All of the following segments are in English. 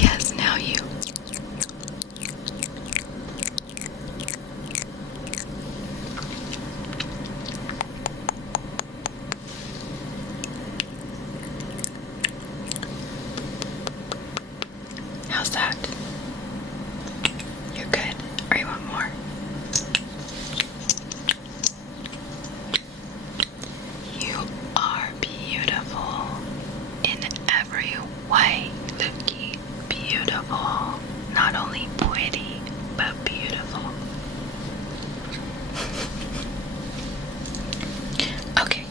Yes, now you. How's that? You're good. Or you want more? You are beautiful in every way. Looking beautiful. Not only pretty, but beautiful. Okay.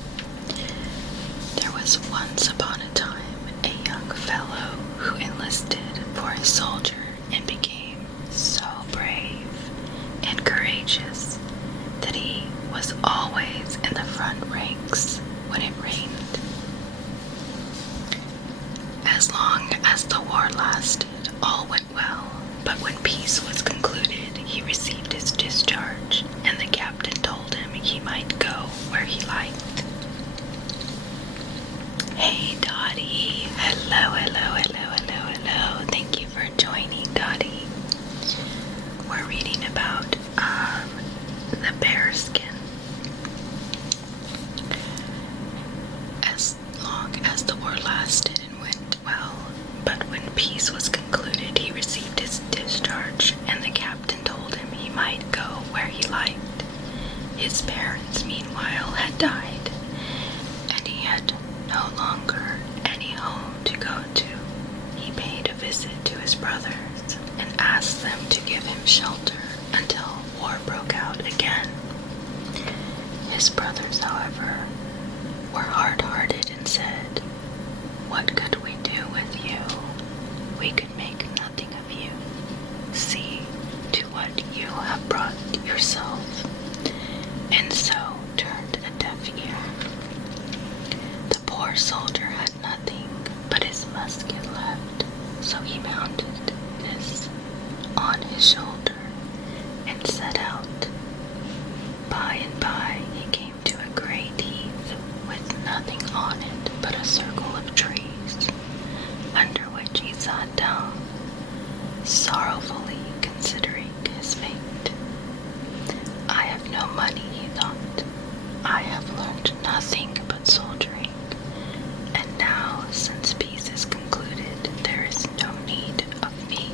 There was once upon a time a young fellow who enlisted for a soldier and became so brave and courageous that he was always in the front ranks when it rained. As long as the war lasted, all went well, but when peace was concluded, he received his discharge, and the captain told him he might go where he liked. Hey Dottie, hello, hello, hello, hello, hello. Thank you for joining, Dottie. We're reading about the bear skin. As long as the war lasted and went well, but when peace was concluded, he received his discharge, and the captain told him he might go where he liked. His parents, meanwhile, had died, and he had no longer any home to go to. He paid a visit to his brothers and asked them to give him shelter until war broke out again. His brothers, however, were hard-hearted and said, "What could we do with you? We could make nothing of you. See to what you have brought yourself." And so turned a deaf ear. The poor soldier had nothing but his musket left, so he mounted this on his shoulder and set out. By and by he came to a great heath with nothing on it but a circle of trees, under which he sat down, sorrowfully considering his fate. "I have no money," he thought. "I have learned nothing but soldiering, and now, since peace is concluded, there is no need of me.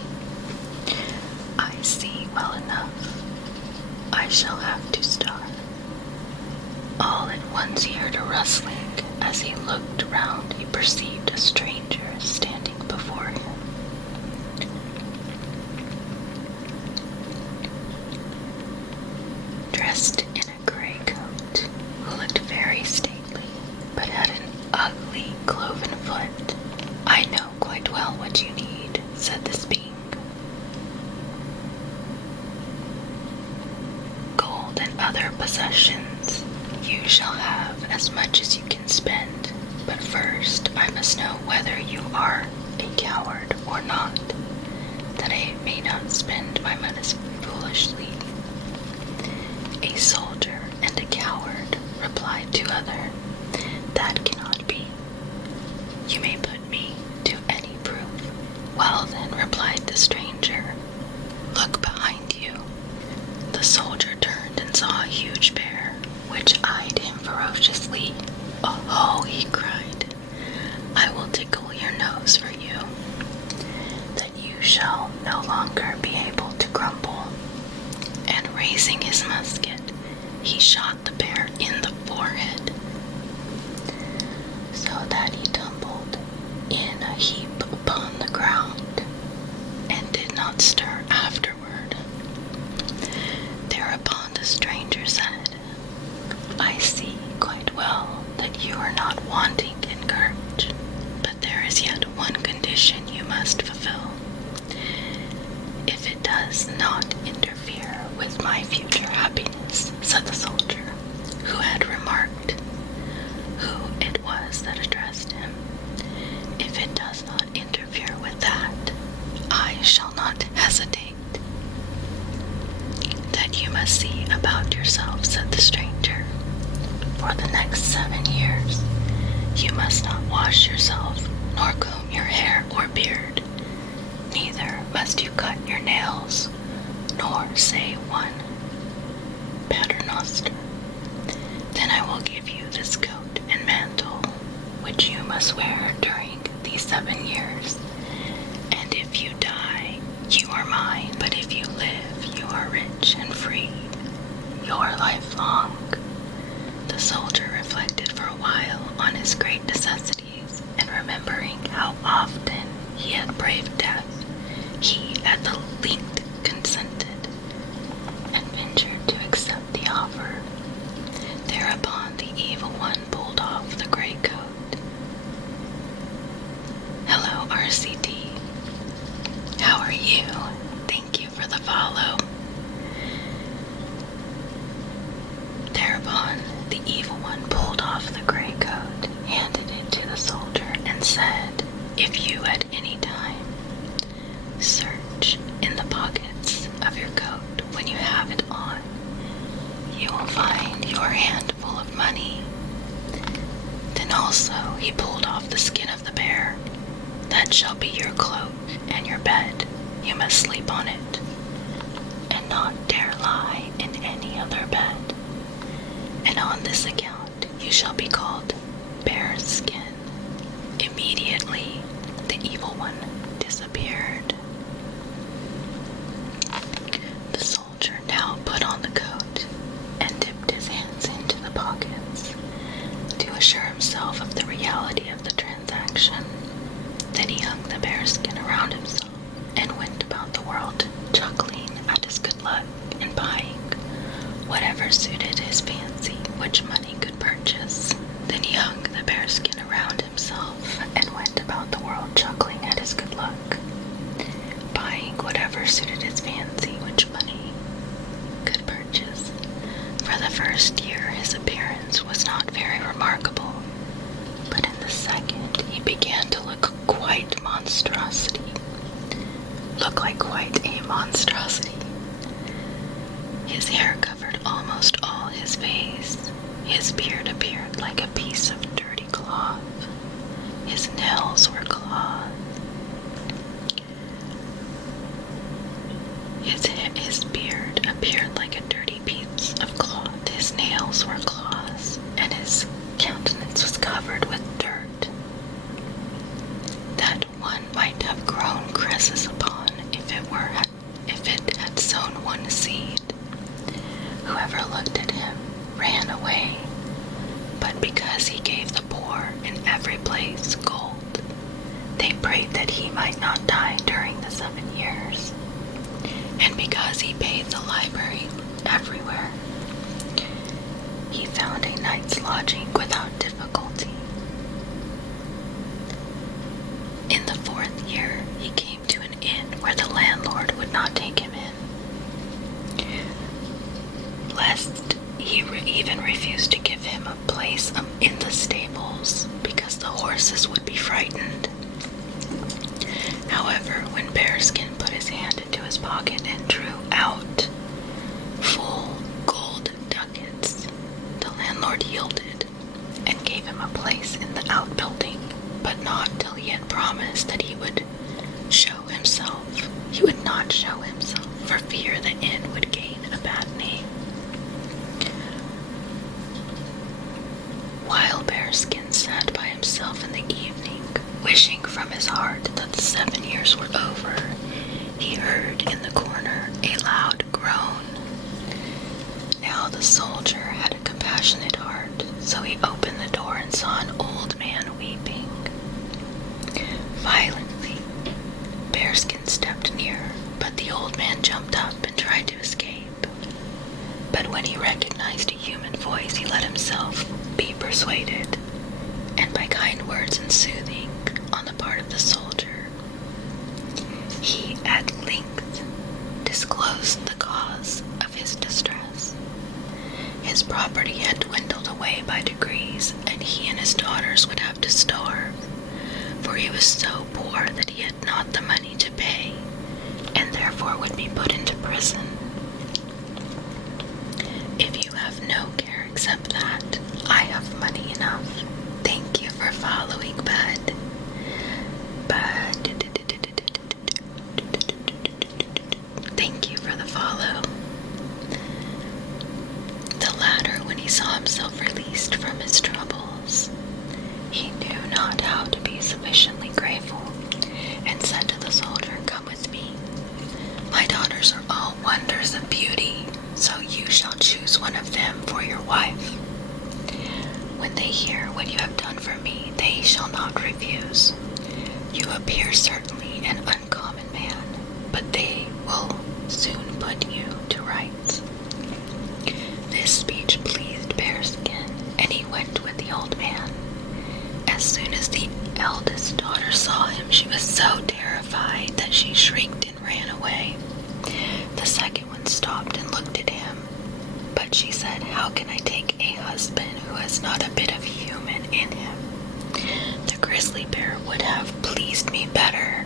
I see well enough. I shall have to starve." All at once he heard a rustling. As he looked round, he perceived a stranger standing before him. Dressed in a gray coat, who looked very stately, but had an ugly cloven foot. "I know quite well what you need," said this being. "Gold and other possessions. You shall have as much as you can spend, but first I must know whether you are a coward or not, that I may not spend my money foolishly." "A soldier and a coward," replied two other. "That cannot be. You may put me to any proof." "Well then," replied the stranger, "look behind you." The soldier turned and saw a huge bear, which eyed him ferociously. "Oh," he cried, "I will tickle your nose for you. Then you shall no longer be able to grumble." And raising his musket, he shot the bear in the forehead, so that he tumbled in a heap upon the ground, and did not stir afterward. Thereupon the stranger said, "I see quite well that you are not wanting in courage, but there is yet one condition you must fulfill. If it does not interfere with my future happiness," said the soldier, who had remarked who it was that addressed him. "If it does not interfere with that, I shall not hesitate." "That you must see about yourself," said the stranger. "For the next 7 years, you must not wash yourself, nor comb your hair or beard. must you cut your nails, nor say one paternoster. Then I will give you this coat and mantle, which you must wear during these 7 years. And if you die, you are mine, but if you live, you are rich and free, your life long. The soldier reflected for a while on his great necessities, and remembering how often he had braved death, he at the length consented, and ventured to accept the offer. Thereupon the evil one pulled off the gray coat. Hello, RCT. How are you? Thank you for the follow. Thereupon the evil one pulled off the gray coat, handed it to the soldier, and said, if you at any time search in the pockets of your coat when you have it on, you will find your handful of money. Then also he pulled off the skin of the bear. That shall be your cloak and your bed. You must sleep on it, and not dare lie in any other bed. And on this account you shall be called Bear's Skin. Immediately the evil one disappeared. The soldier now put on the coat and dipped his hands into the pockets to assure himself of the reality of the transaction. Then he hung the bearskin around himself and went about the world, chuckling at his good luck and buying whatever suited his fancy, which money could purchase. Then he hung the bearskin around himself and went about the world, chuckling at his good luck, buying whatever suited his fancy, which money could purchase. For the first year his appearance was not very remarkable, but in the second he began to look like quite a monstrosity. His hair covered almost all his face. His beard appeared like a piece of dirty cloth. His nails were claws. His beard appeared like a dirty piece of cloth. His nails were claws, and his countenance was covered with dirt, that one might have grown cresses upon if it had sown one seed. Whoever looked at him ran away, but because he gave the poor in every place gold, they prayed that he might not die during the 7 years. And because he paid the library everywhere, he found a night's lodging without difficulty. In the 4th year, he came to an inn where the landlord would not take him in, lest he even refused to give him a place in the stables, because the horses would be frightened. However, when Bearskin put his hand into his pocket and drew out full gold ducats, the landlord yielded and gave him a place in the outbuilding, but not till he had promised that he would show himself. He would not show himself for fear the inn would gain a bad name. While Bearskin sat by himself in the evening, wishing from his heart that the 7 years were over, he heard in the corner a loud groan. Now the soldier had a compassionate heart, so he opened the door and saw an old man weeping. Violently, Bearskin stepped near, but the old man jumped up and tried to escape. But when he recognized a human voice, he let himself be persuaded, and by kind words and soothing on the part of the soldier, he at length disclosed the cause of his distress. His property had dwindled away by degrees, and he and his daughters would have to starve, for he was so poor that he had not the money to pay, and therefore would be put into prison. If you have no care except that, I have money enough. Thank you for following, Bud. terrified that she shrieked and ran away. The second one stopped and looked at him, but she said, "How can I take a husband who has not a bit of human in him? The grizzly bear would have pleased me better,"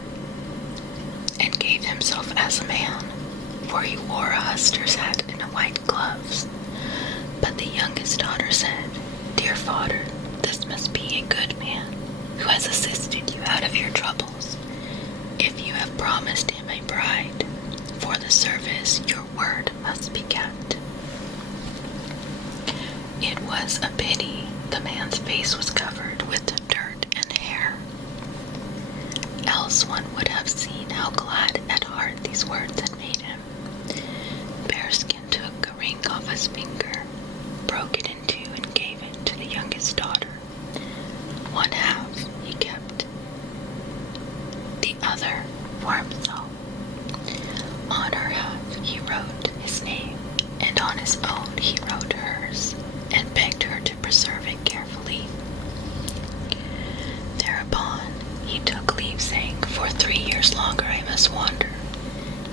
and gave himself as a man, for he wore a huster's hat and white gloves. But the youngest daughter said, "Dear father, this must be a good man who has assisted you out of your troubles. If you have promised him a bride for the service, your word must be kept." It was a pity the man's face was covered with dirt and hair, else one would have seen how glad at heart these words had made him. Bearskin took a ring off his finger, broke it in two, and gave it to the youngest daughter. One half he kept, the other for himself. On her half he wrote his name, and on his own he wrote hers, and begged her to preserve it carefully. Thereupon he took leave, saying, "For 3 years longer I must wander.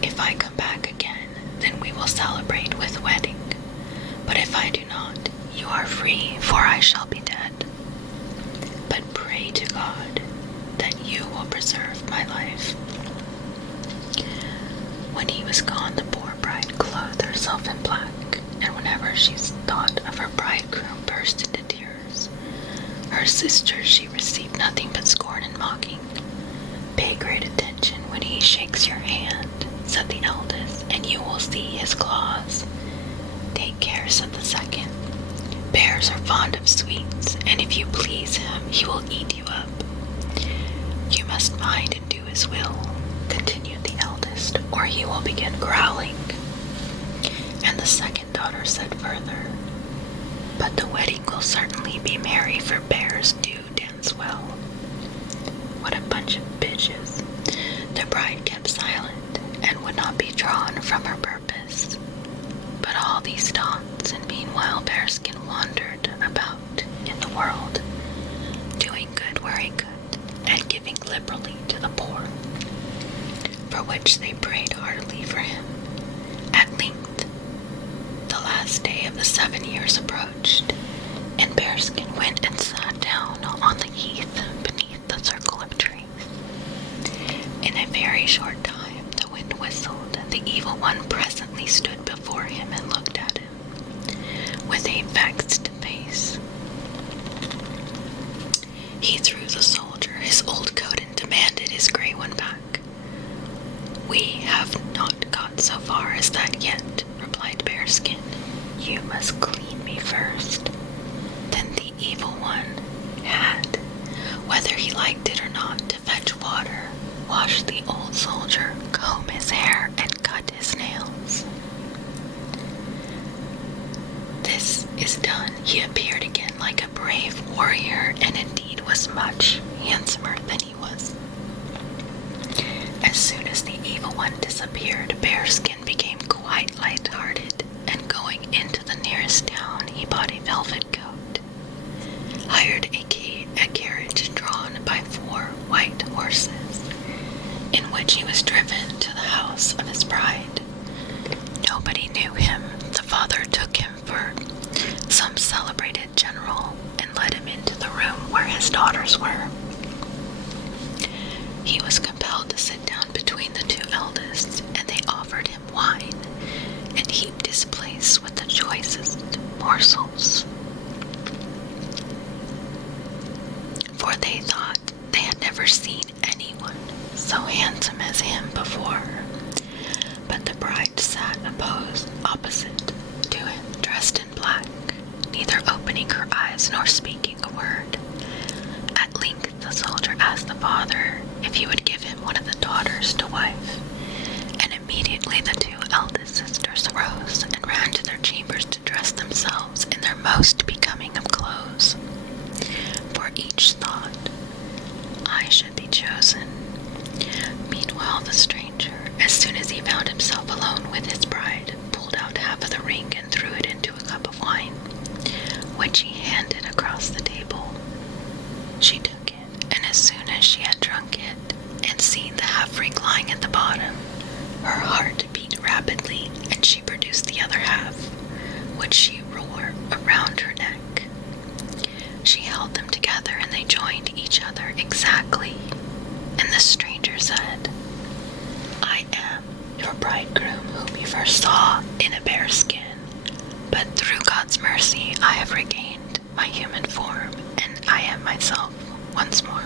If I come back again, then we will celebrate with wedding. But if I do not, you are free, for I shall be dead. But pray to God that you will preserve my life." When he was gone, the poor bride clothed herself in black, and whenever she thought of her bridegroom, burst into tears. Her sisters she received nothing but scorn and mocking. "Pay great attention when he shakes your hand," said the eldest, "and you will see his claws. Take care," said the second. "Bears are fond of sweets, and if you please him, he will eat you up." "You must mind and do his will," continued the eldest, "or he will begin growling." And the second daughter said further, "But the wedding will certainly be merry, for bears do dance well." What a bunch of bitches. The bride kept silent and would not be drawn from her purpose. But all these taunts, and meanwhile Bearskin wandered about in the world, doing good where he could, and giving liberally to the poor, for which they prayed heartily for him. At length, the last day of the 7 years approached, and Bearskin went and sat down on the heath beneath the circle of trees. In a very short time the wind whistled, and the evil one presently stood before him and looked at him with a vexed face. He threw the soldier his old coat and demanded his gray one back. "We have not got so far as that yet," replied Bearskin. "You must clean me first." Then the evil one had, whether he liked it or not, to fetch water, wash the old soldier, comb his hair, and cut his nails. This is done, he appeared again like a brave warrior, and indeed was much handsomer than he was. As soon as the evil one disappeared, Bearskin became quite light-hearted, and going into the nearest town, he bought a velvet coat, hired a carriage drawn by 4 white horses, in which he was driven to the house of his bride. Nobody knew him. The father took him for some celebrated general and led him into the room where his daughters were. He was compelled to sit down between the 2 eldest, and they offered him wine and heaped his place with the choicest morsels, for they thought they had never seen anyone so handsome as him before. But the bride sat opposite to him, dressed in black, neither opening her eyes nor speaking a word. At length the soldier asked the father if he would give him one of the daughters to wife, and immediately the 2 eldest sisters arose and ran to their chambers to dress themselves in their most becoming of clothes, for each thought, "I should be chosen." Meanwhile the stranger, as soon as he found himself alone with his bride, pulled out half of the ring and threw it into a cup of wine, which he handed across the table. She took it, and as soon as she had drunk it and seen the half never saw in a bear skin, but through God's mercy I have regained my human form, and I am myself once more."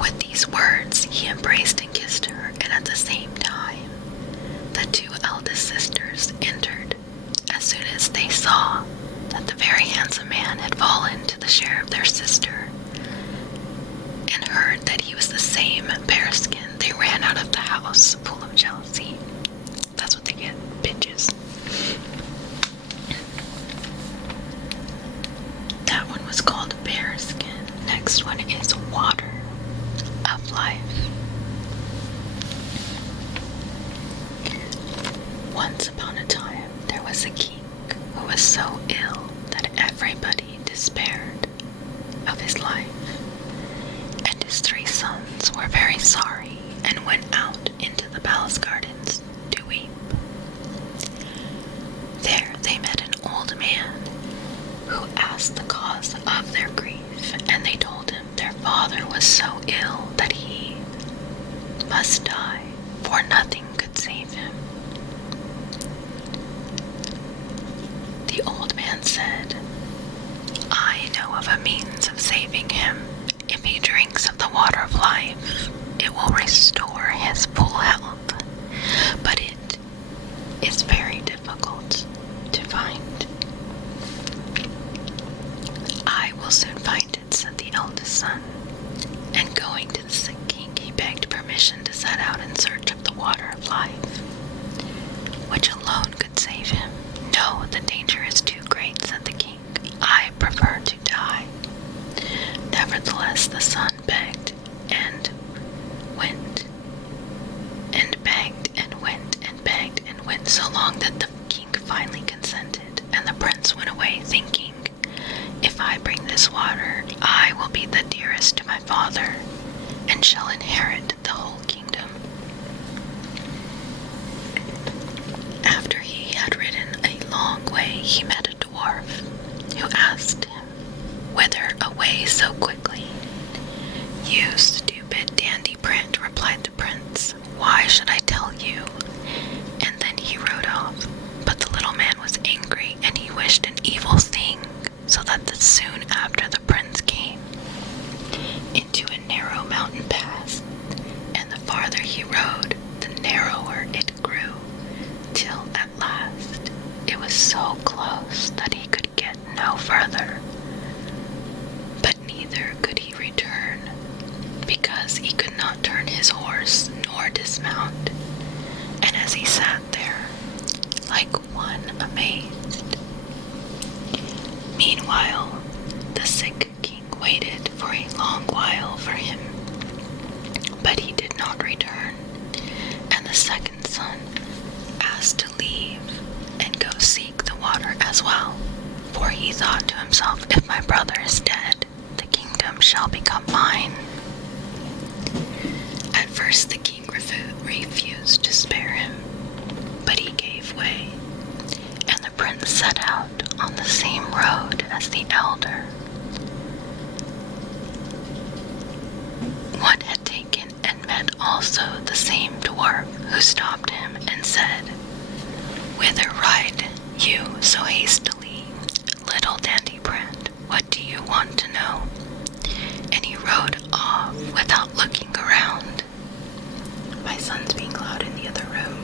With these words, he embraced and kissed her, and at the same time, the two eldest sisters entered. As soon as they saw that the very handsome man had fallen to the share of their sister, and heard that he was the same bearskin, they ran out of the house full of jealousy. That's what they get, bitches. That one was called bearskin. Next one is water of life. Once upon a time, there was a king who was so ill that everybody despaired of his life. And his 3 sons were very sorry and went out into the palace gardens to weep. There they met an old man who asked the cause of their grief, and they told him their father was so ill that he must die, for nothing could save him. The old man said, "I know of a means of saving him. If he drinks of the water of life, it will restore his full health, but it is very difficult to find." "I will soon find it," said the eldest son, and going to the sick king, he begged permission to set out in search of the water of life, which alone could save him. "No, the danger is too great," said the king. "I prefer to die." Nevertheless, the son begged and went, and begged and went, and begged and went, so long that the king finally consented, and the prince went away thinking, "If I bring this water, I will be the dearest to my father, and shall inherit the whole kingdom." After he had ridden a long way, he met a dwarf, who asked him, "Whither away so quickly?" "You stupid dandy print," replied the prince. "Why should I tell you?" And then he rode off. But the little man was angry, and he wished an evil thing, so that soon after the prince came into a narrow mountain pass, and the farther he rode, the narrower it grew, till at last it was so close that he could get no further. But neither could he return, because he could not turn his horse nor dismount, and as he sat there, like one amazed. Meanwhile, the sick king waited for a long while for him, but he did not return, and the second son asked to leave and go seek the water as well, for he thought to himself, "If my brother is dead, the kingdom shall become mine." At first the king refused to spare him, but he gave way, and the prince set out on the same road as the elder. One had taken and met also the same dwarf, who stopped him and said, "Whither ride you so hastily, little dandy-brand? What do you want to know?" And he rode off without looking around. My son's being loud in the other room.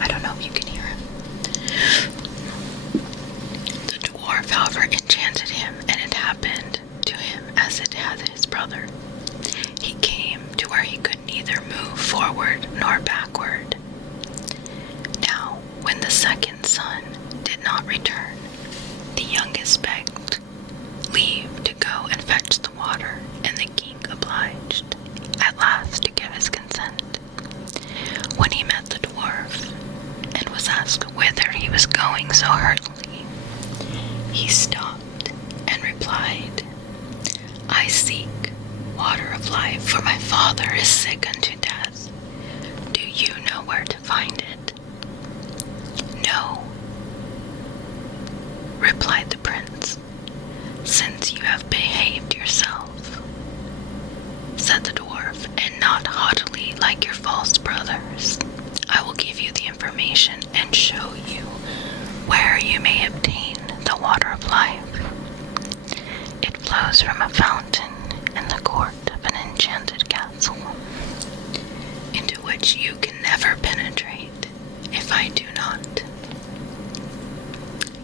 I don't know if you can hear him. The dwarf, however, enchanted him, and it happened to him as it had his brother. He came to where he could neither move forward nor backward. Now, when the second son did not return, the youngest begged leave to go and fetch the water, and the king obliged at last to give his consent. When he met the dwarf, and was asked whither he was going so hurriedly, he stopped and replied, "I seek water of life, for my father is sick unto death. Do you know where to find it?" "No," replied the prince. "Since you have behaved yourself," said the dwarf, "and not haughtily like your false brothers, I will give destination and show you where you may obtain the water of life. It flows from a fountain in the court of an enchanted castle, into which you can never penetrate if I do not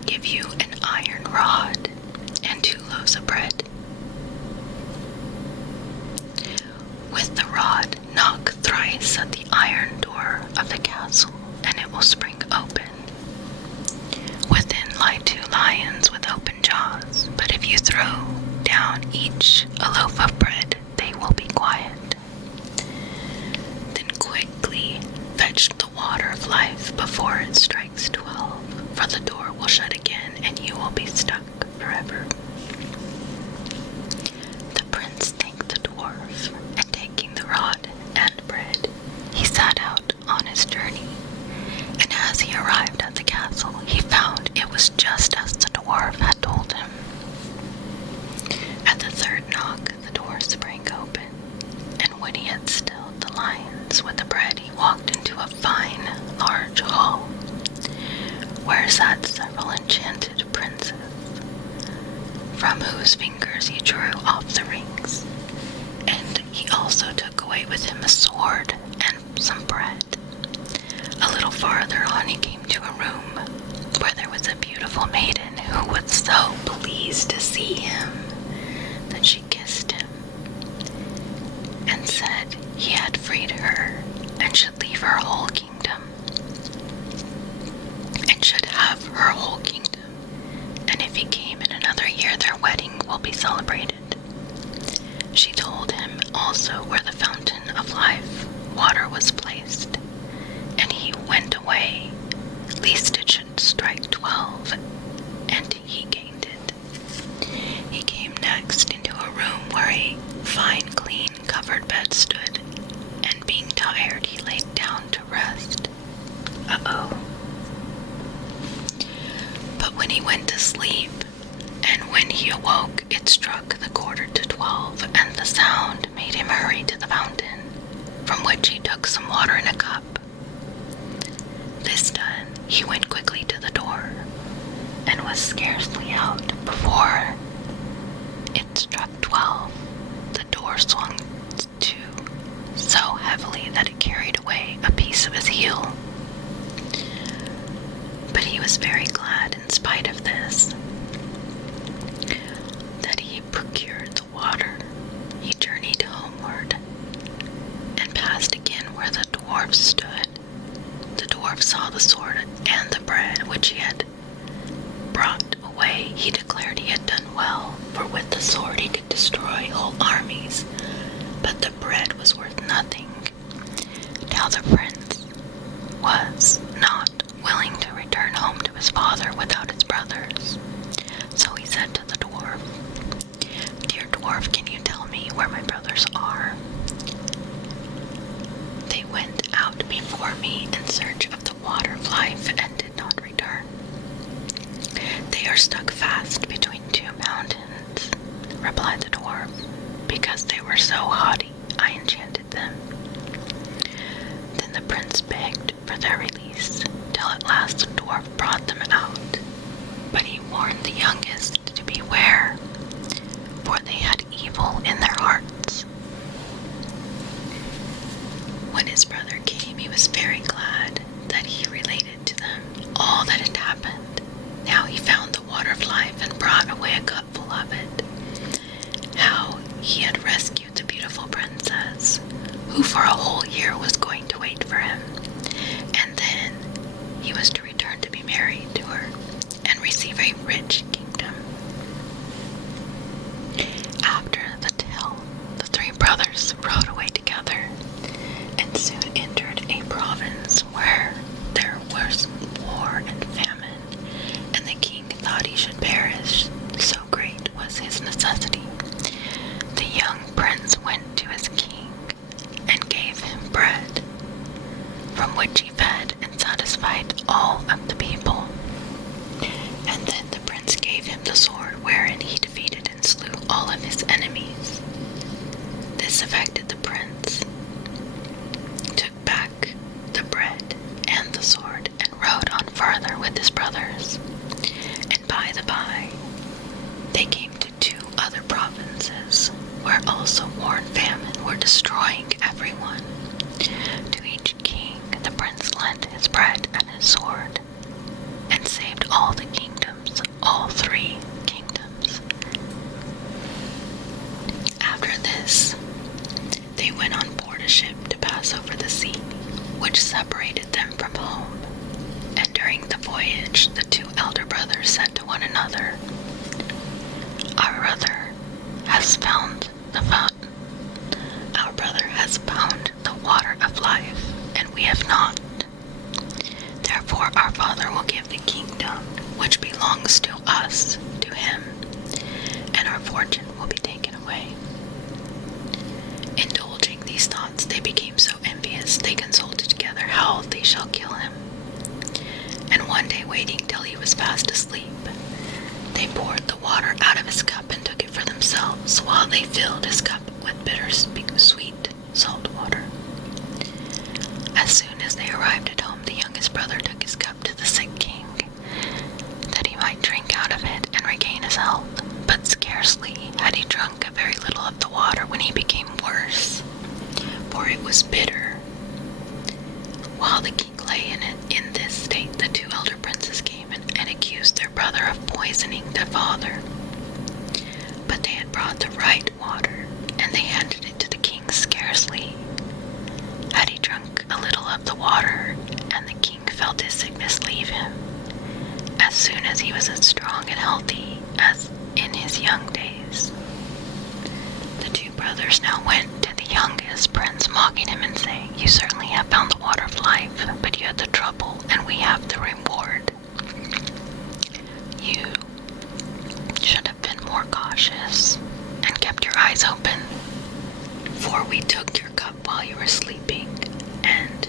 give you an iron rod and 2 loaves of bread. With the rod, knock thrice at the iron door of the castle, and it will spring open. Within lie 2 lions with open jaws, but if you throw down each a loaf of bread, they will be quiet. Then quickly fetch the water of life before it strikes 12, for the door will shut again, and you will be stuck forever. The prince thanked the dwarf, and taking the rod and bread, he set out on his journey. And as he arrived at the castle, he found it was just as the dwarf had told him. At the 3rd knock, the door sprang open, and when he had stilled the lions with the bread, he walked into a fine, large hall, where sat several enchanted princes, from whose fingers he drew off the rings. And he also took away with him a sword and some bread. A little farther on, he came to a room where there was a beautiful maiden who was so pleased to see him that she kissed him and said he had freed her and should leave her whole kingdom, and should have her whole kingdom, and if he came in another year, their wedding will be celebrated. She told him also where the fountain of life water was placed, and he went away, lest it should strike 12, and he gained it. He came next into a room where a fine, clean, covered bed stood, and being tired, he laid down to rest. But when he went to sleep, and when he awoke, it struck the 11:45, and the sound made him hurry to the fountain, from which he took some water in a cup. This done, he went quickly to the door, and was scarcely out before it struck 12. The door swung to so heavily that it carried away a piece of his heel. But he was very glad, in spite of this, that he procured the water. He journeyed homeward, and passed again where the dwarf stood. The dwarf saw the sword and the bread which he had brought away. He declared he had done well, for with the sword he could destroy whole armies, but the bread was worth nothing. Now the prince was not willing to return home to his father without his brothers. So he said to the dwarf, "Dear dwarf, can you tell me where my brothers are?" "They went out before me in search of the water of life and did not return. They are stuck fast between 2 mountains," replied the dwarf. "Because they were so haughty, I enchanted them." Then the prince begged for their release, till at last the dwarf brought them out. But he warned the youngest to beware, for they had evil in their hearts. When his brother came, he was very glad that he related to them all that had happened. Now he found the water of life and brought away a cupful of it. How he had rescued the beautiful princess, who for a whole year was going to wait for him, and then he was to return to be married to her and receive a rich kingdom. After the tale, the 3 brothers rode away together, and soon entered a province where there was war and famine, and the king thought he should perish, so great was his necessity. The young prince went to his king and gave him bread, from which he fed and satisfied all of the people. And then the prince gave him the sword wherein he defeated and slew all of his enemies. This affected the prince, took back the bread and the sword, and destroying everyone. To each king the prince lent his bread and his sword, and saved all the kingdoms, all 3 kingdoms. After this, they went on board a ship to pass over the sea, which separated them from home. And during the voyage, the 2 elder brothers said to one another, Our brother has found the water of life, and we have not. Therefore our father will give the kingdom which belongs to us to him, and our fortune will be taken away. Indulging these thoughts, they became so envious, they consulted together how they shall kill him. And one day, waiting till he was fast asleep, they poured the water out of his cup and took it for themselves, while they filled his cup with bitter, sweet salt water. As soon as they arrived at home, the youngest brother took his cup to the sick king, that he might drink out of it and regain his health. But scarcely had he drunk a very little of the water when he became worse, for it was bitter. While the king lay in this state, the 2 elder princes came and accused their brother of poisoning the father. But they had brought the right water, and they handed it to the king. Scarcely had he drunk a little of the water, and the king felt his sickness leave him, as soon as he was as strong and healthy as in his young days. The 2 brothers now went to the youngest prince, mocking him and saying, You certainly have found the water of life, but you had the trouble, and we have the reward. You should have been more cautious and kept your eyes open, for we took your cup while you were sleeping, and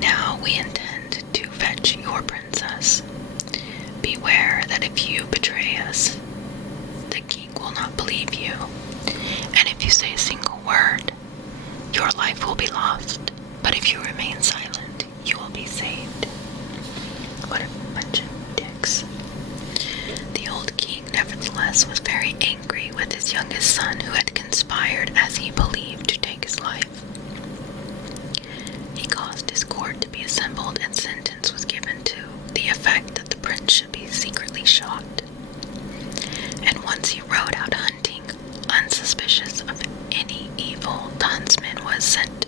now we intend to fetch your princess. Beware that if you betray us, the king will not believe you, and if you say a single word, your life will be lost, but if you remain silent, you will be saved. What a bunch of dicks. The old king, nevertheless, was very angry with his youngest son, who had conspired, as he believed, to take his life. He caused his court to be assembled, and sentence was given to the effect that the prince should be secretly shot. And once he rode out hunting, unsuspicious of any evil, the huntsman was sent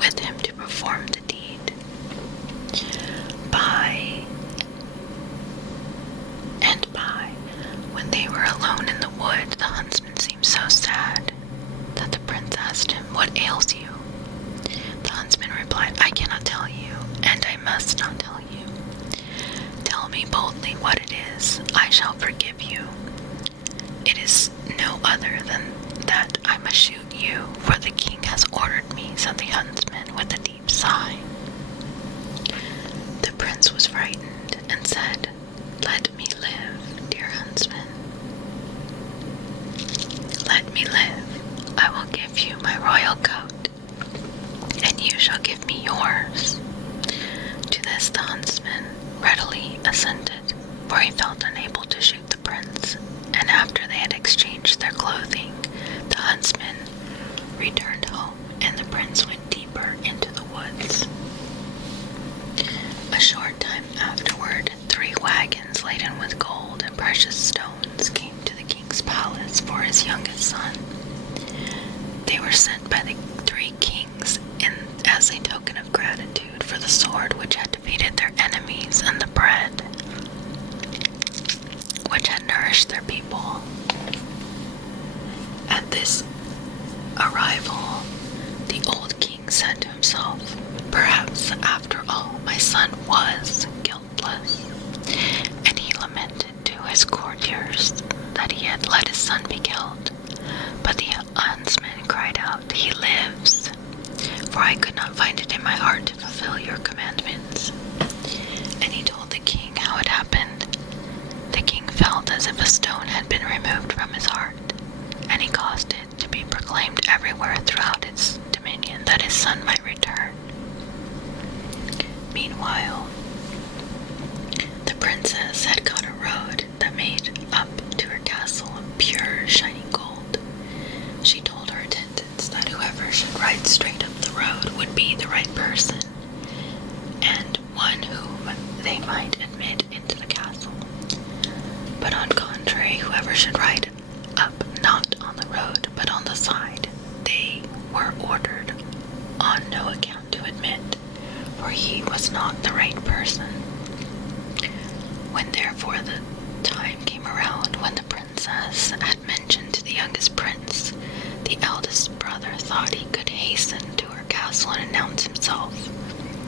with him to perform the deed. When they were alone in the wood, the huntsman seemed so sad that the prince asked him, What ails you? The huntsman replied, I cannot tell you, and I must not tell you. Tell me boldly what it is, I shall forgive you. It is no other than that I must shoot you, for the king has ordered me, said the huntsman with a deep sigh. The prince was frightened and said, Let me live, dear huntsman. Let me live. I will give you my royal coat, and you shall give me yours. To this the huntsman readily assented, for he felt unable to shoot the prince, and after they had exchanged their clothing, the huntsman returned home, and the prince went deeper into the woods. A short time afterward, 3 wagons laden with gold and precious stones came to the king's palace for his youngest son. They were sent by the 3 kings as a token of gratitude for the sword which had defeated their enemies and the bread which had nourished their people. At this arrival, the old king said to himself, Perhaps, after all, my son was guiltless. And he lamented to his courtiers that he had let his son be killed. But the huntsman cried out, He lives, for I could not find it in my heart to fulfill your commandments. And he told the king how it happened. The king felt as if a stone had been removed from his heart, and he caused it to be proclaimed everywhere throughout his dominion that his son might return. Meanwhile, the princess had got a road that made up to her castle of pure shining gold. She told her attendants that whoever should ride up not on the road, but on the side. They were ordered on no account to admit, for he was not the right person. When therefore the time came around when the princess had mentioned to the youngest prince, the eldest brother thought he could hasten to her castle and announce himself,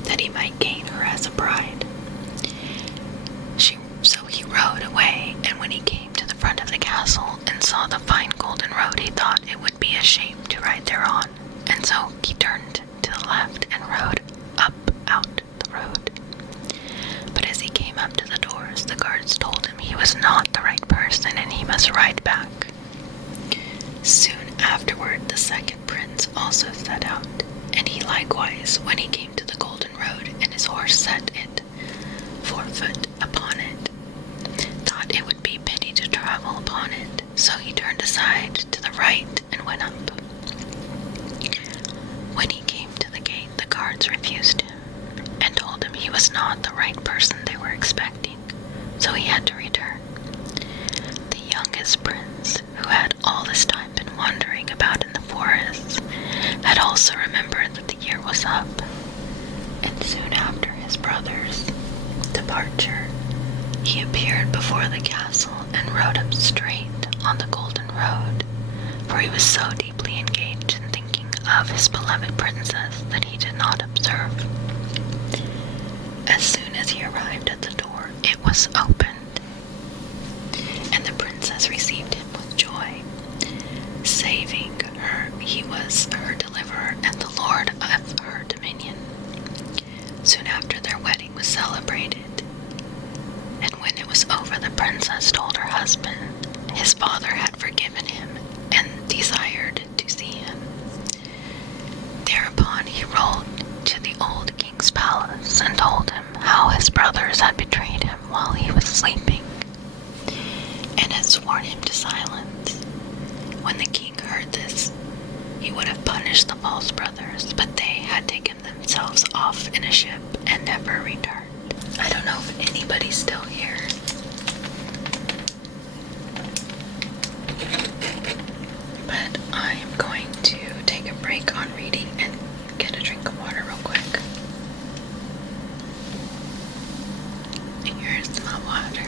that he might gain her as a bride. So he rode away, and when he came to the front of the castle and saw the fine golden road, he thought it would be a shame to ride thereon, and so he turned to the left and rode up out the road. But as he came up to the doors, the guards told him he was not the right person, and he must ride back. Soon afterward the second prince also set out, and he likewise, when he came to the golden road, and his horse set it forefoot upon it, thought it would be pity to travel upon it, so he turned aside to the right and went up. When he came to the gate, the guards refused him, and told him he was not the right person they were expecting, so he had to return. The youngest prince, who had all this time been wandering about in the forest, had also remembered that the year was up, and soon after his brother's departure, he appeared before the castle and rode up straight on the golden road, for he was so deeply engaged in thinking of his beloved princess that he did not observe. As soon as he arrived at the door, it was opened, and the princess received him with joy, saving her he was her deliverer and the lord of her dominion. Soon after their wedding was celebrated, and when it was over, the princess told her husband his father had forgiven him and desired to see him. Thereupon he rode to the old king's palace and told him how his brothers had betrayed him while he was sleeping, and had sworn him to silence. When the king heard this, he would have punished the false brothers, but they had taken themselves off in a ship and never returned. I don't know if anybody's still here. But I am going to take a break on reading and get a drink of water real quick. Here's my water.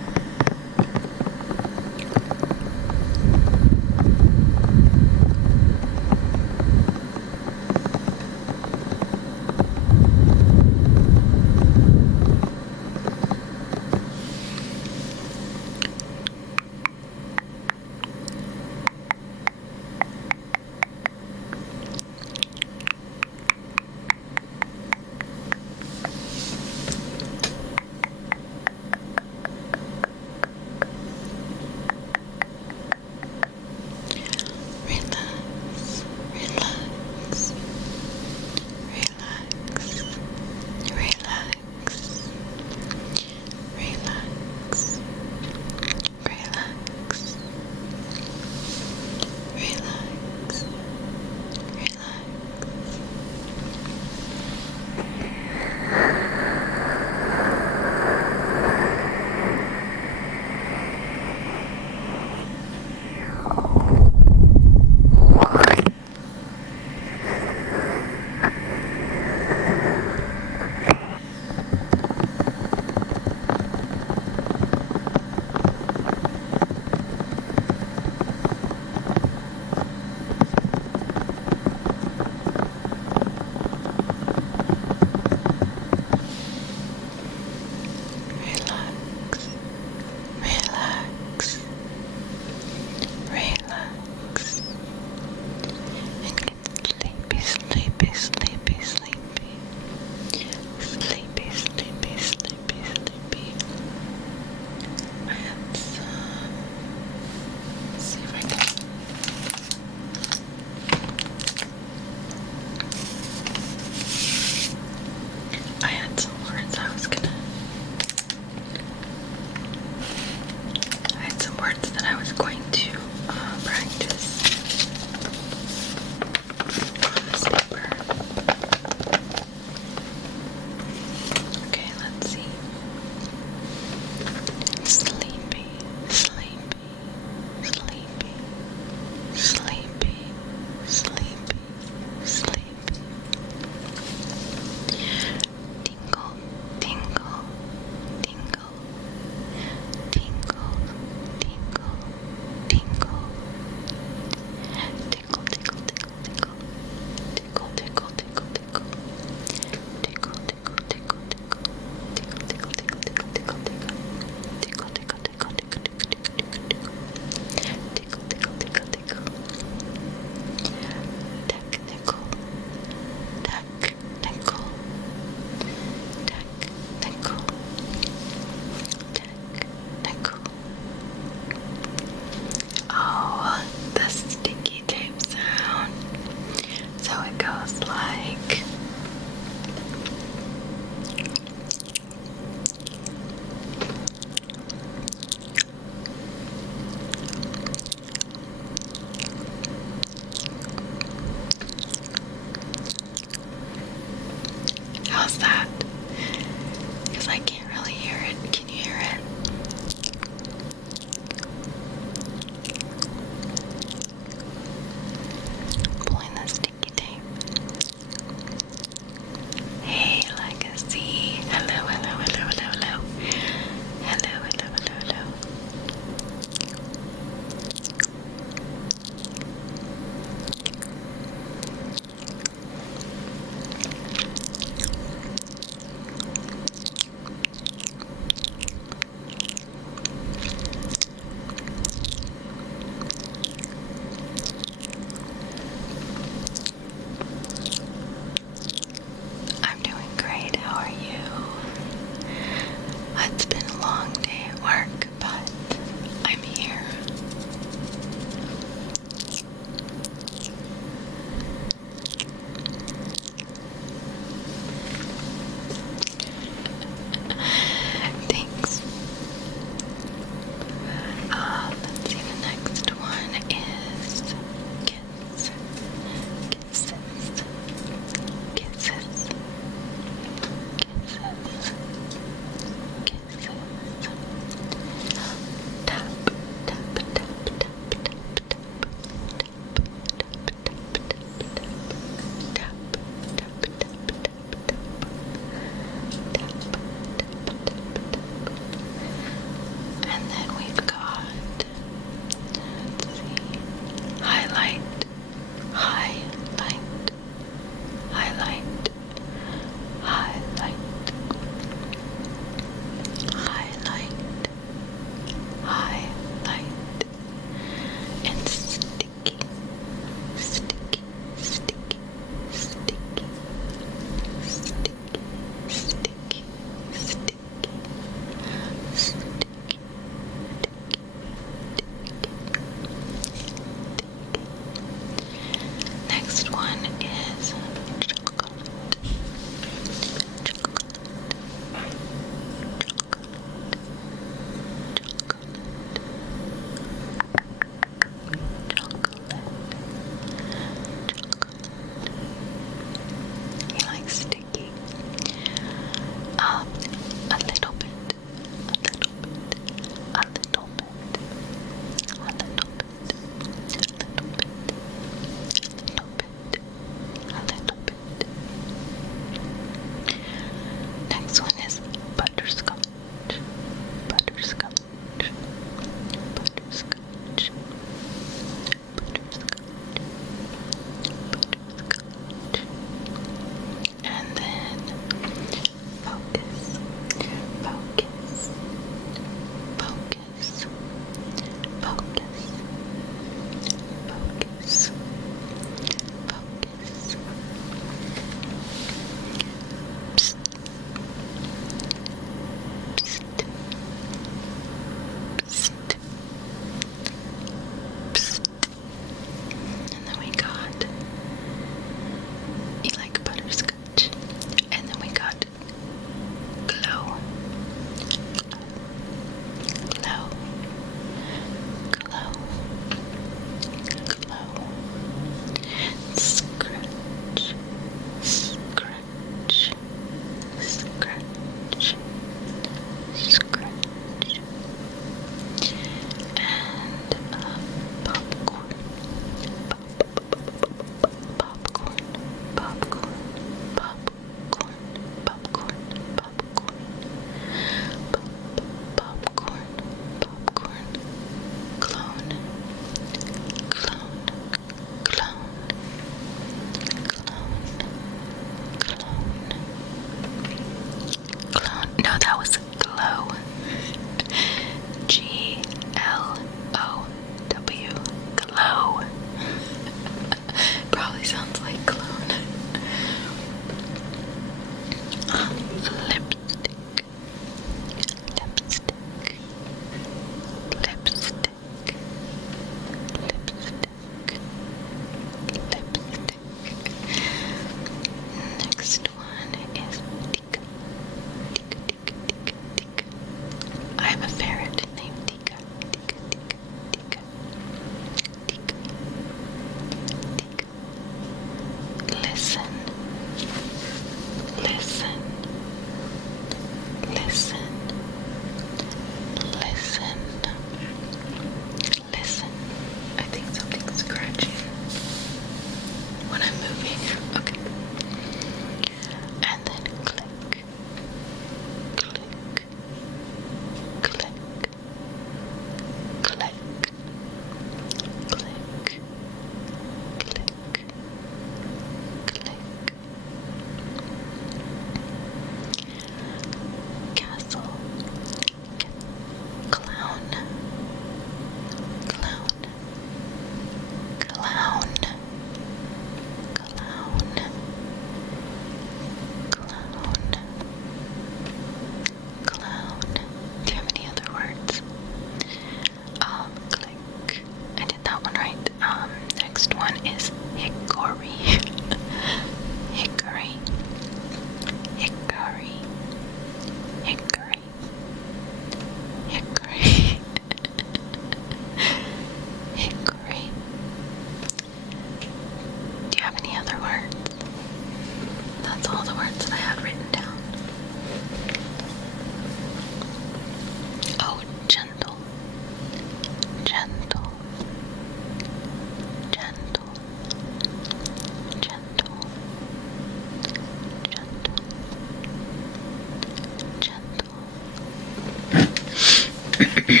Serendipity.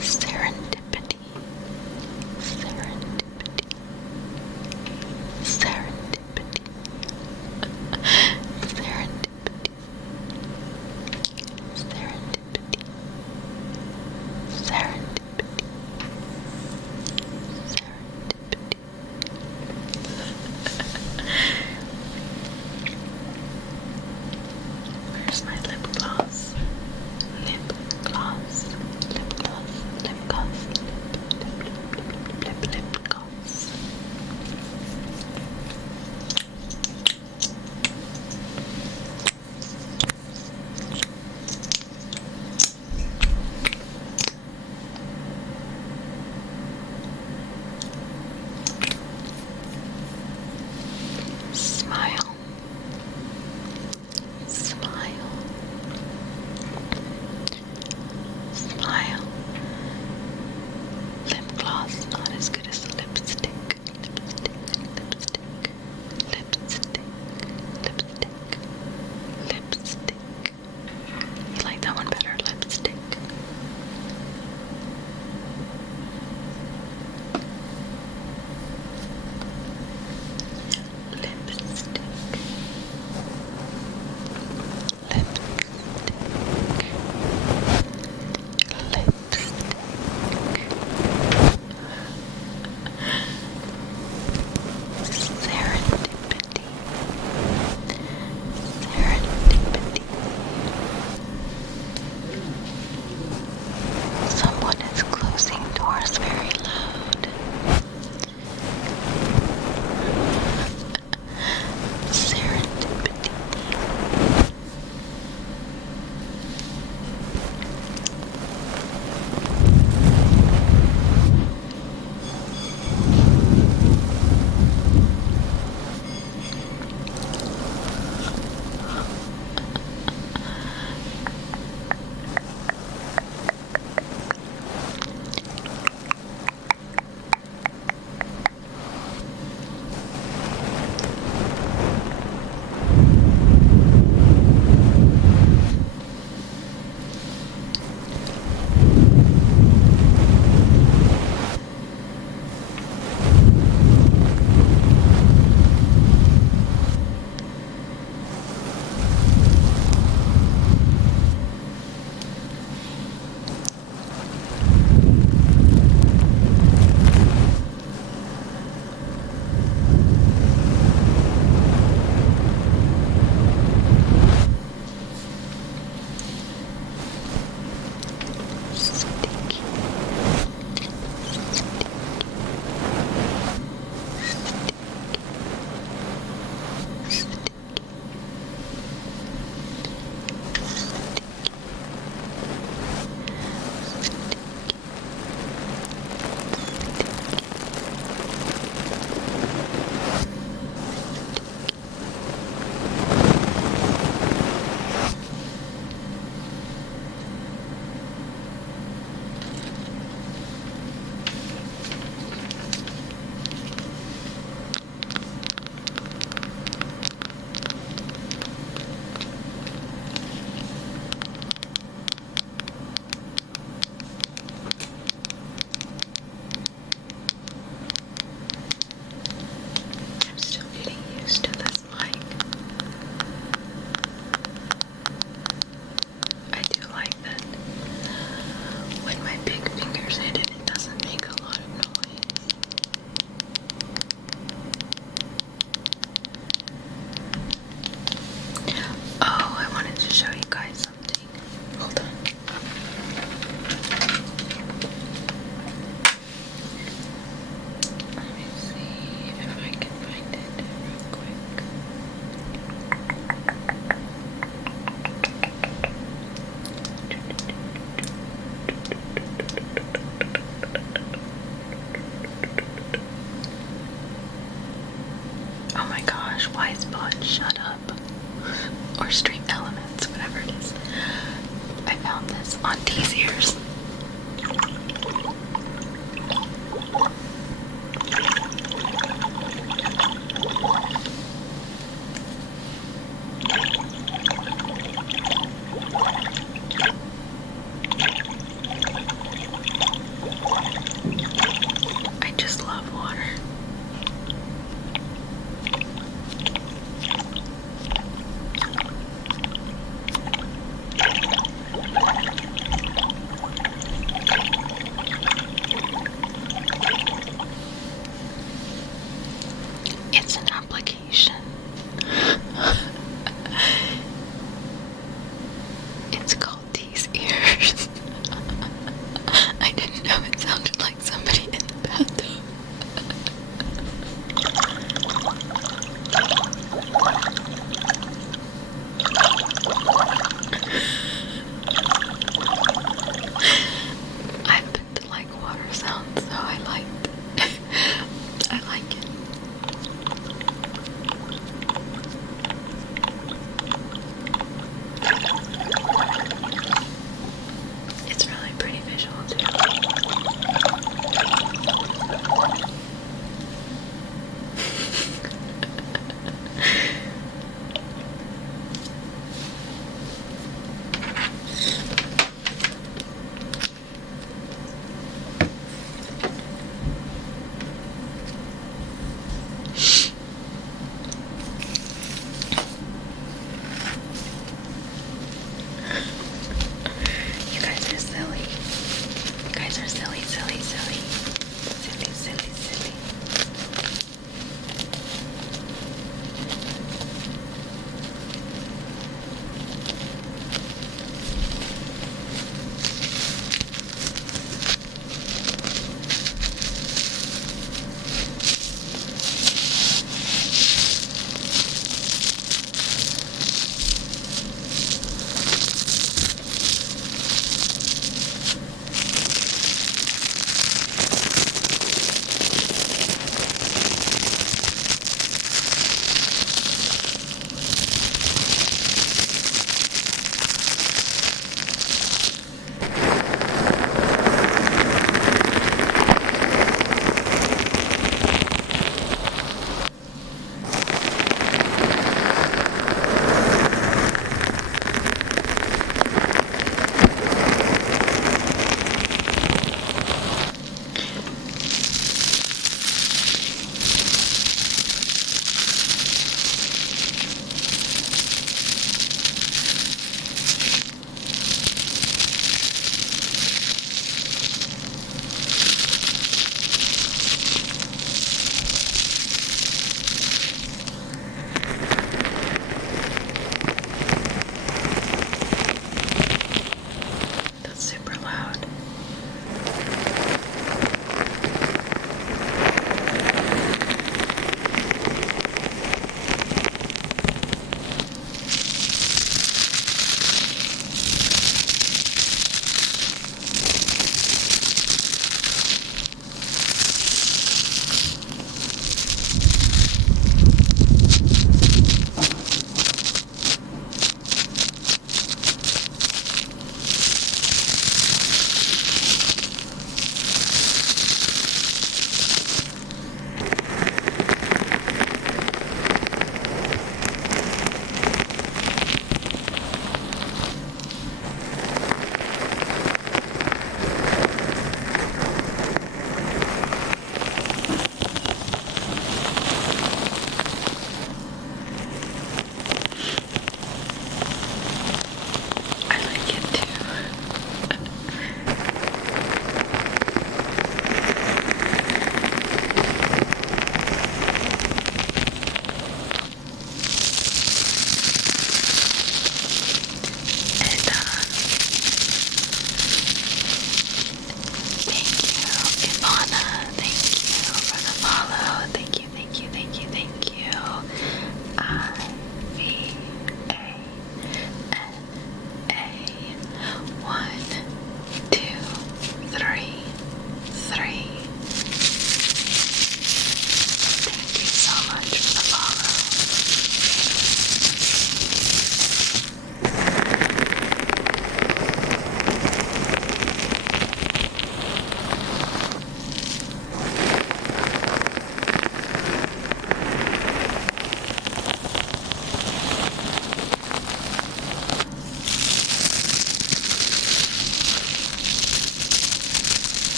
Serendipity. Serendipity. Serendipity. Serendipity. Serendipity. Serendipity. Where's my lip gloss? Lip gloss. Lip gloss. Lip gloss. Lip gloss. Smile. Smile. Smile. Lip gloss not as good as lipstick. Lipstick. Lipstick. Lipstick. Lipstick. Lipstick. You like that one better? Lipstick. Lipstick. Serendipity. Serendipity. Someone is closing doors very loud. Serendipity. Wise Bot, shut up. Or Street Elements, whatever it is. I found this on D's ears.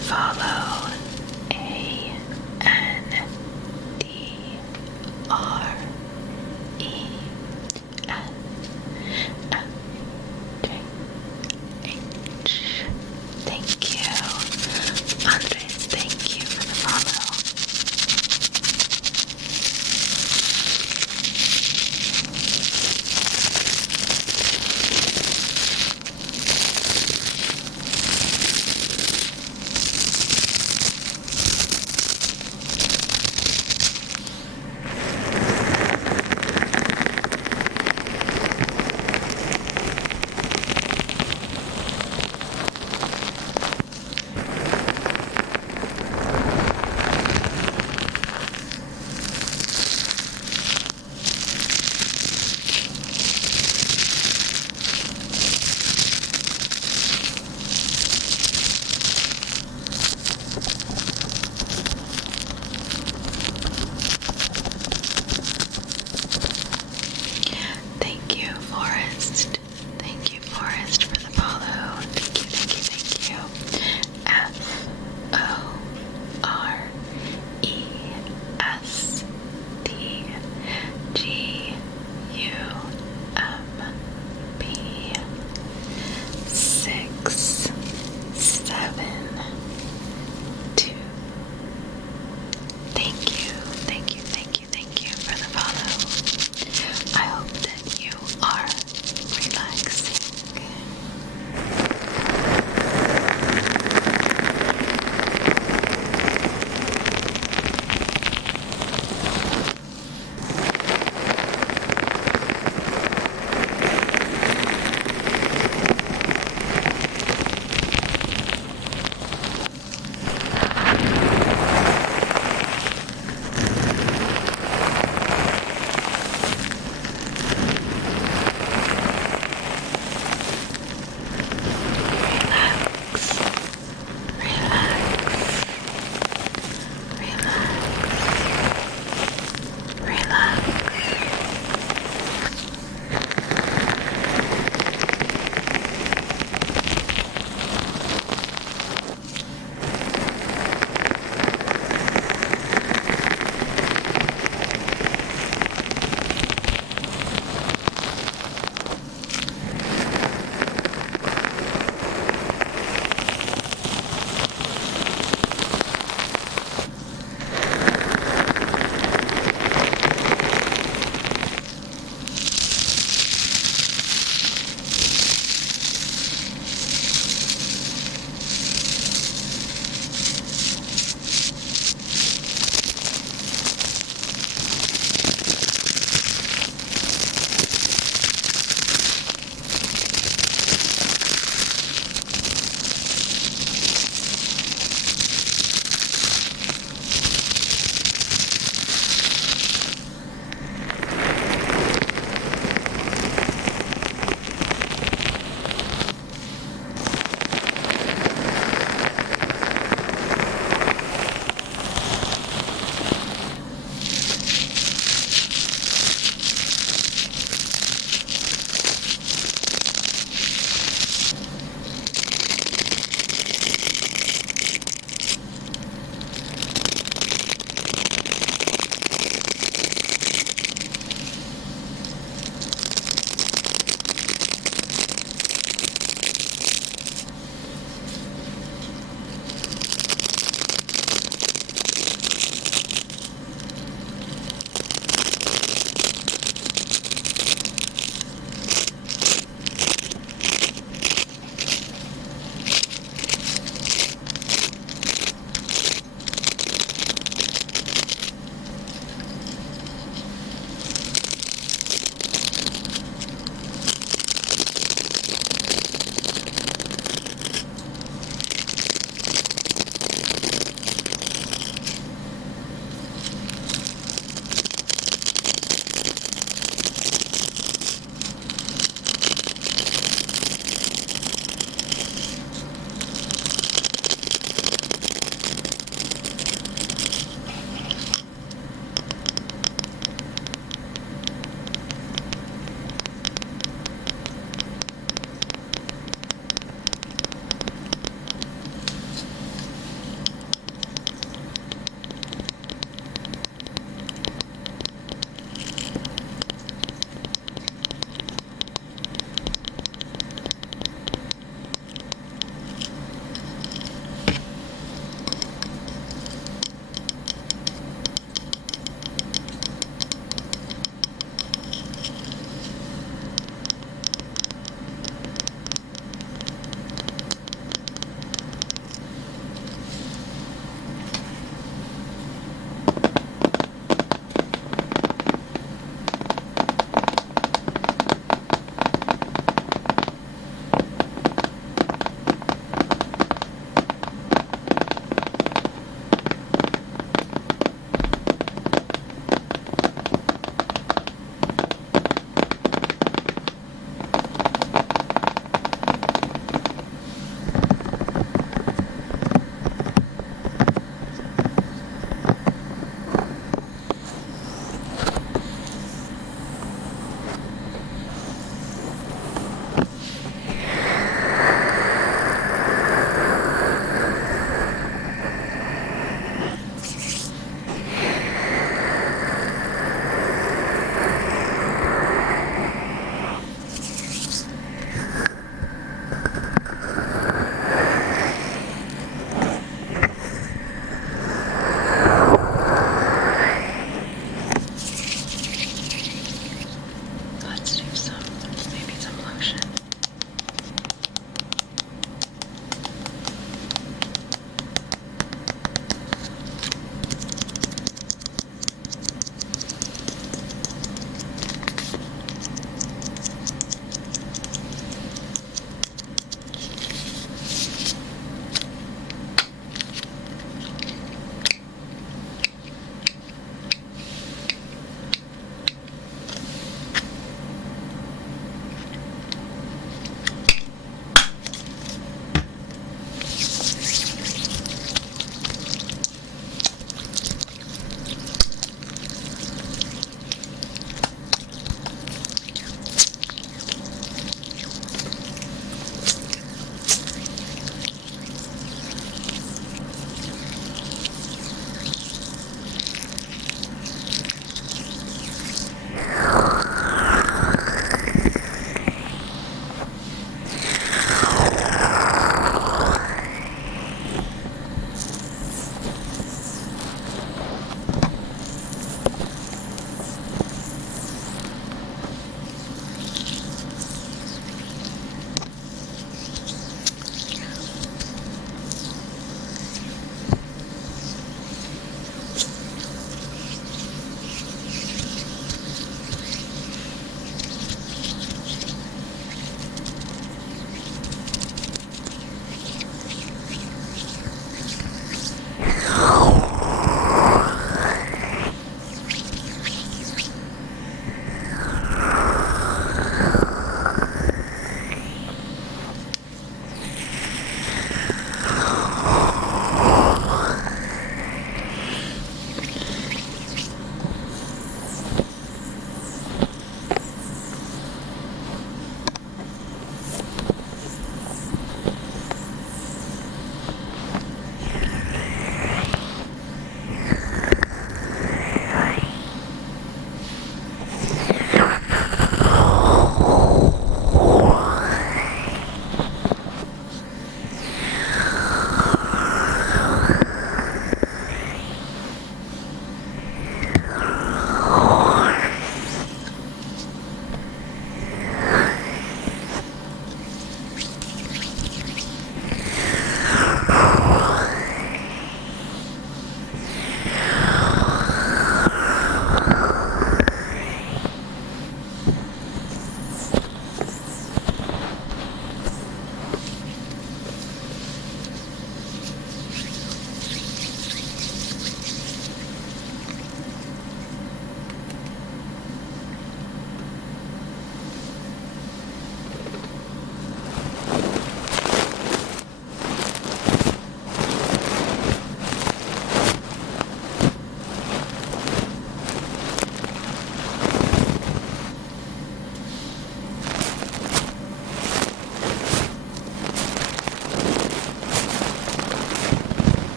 follow. ANDRESH. Thank you. Andres, thank you for the follow.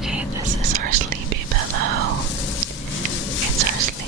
Okay, this is our sleepy pillow. It's our sleepy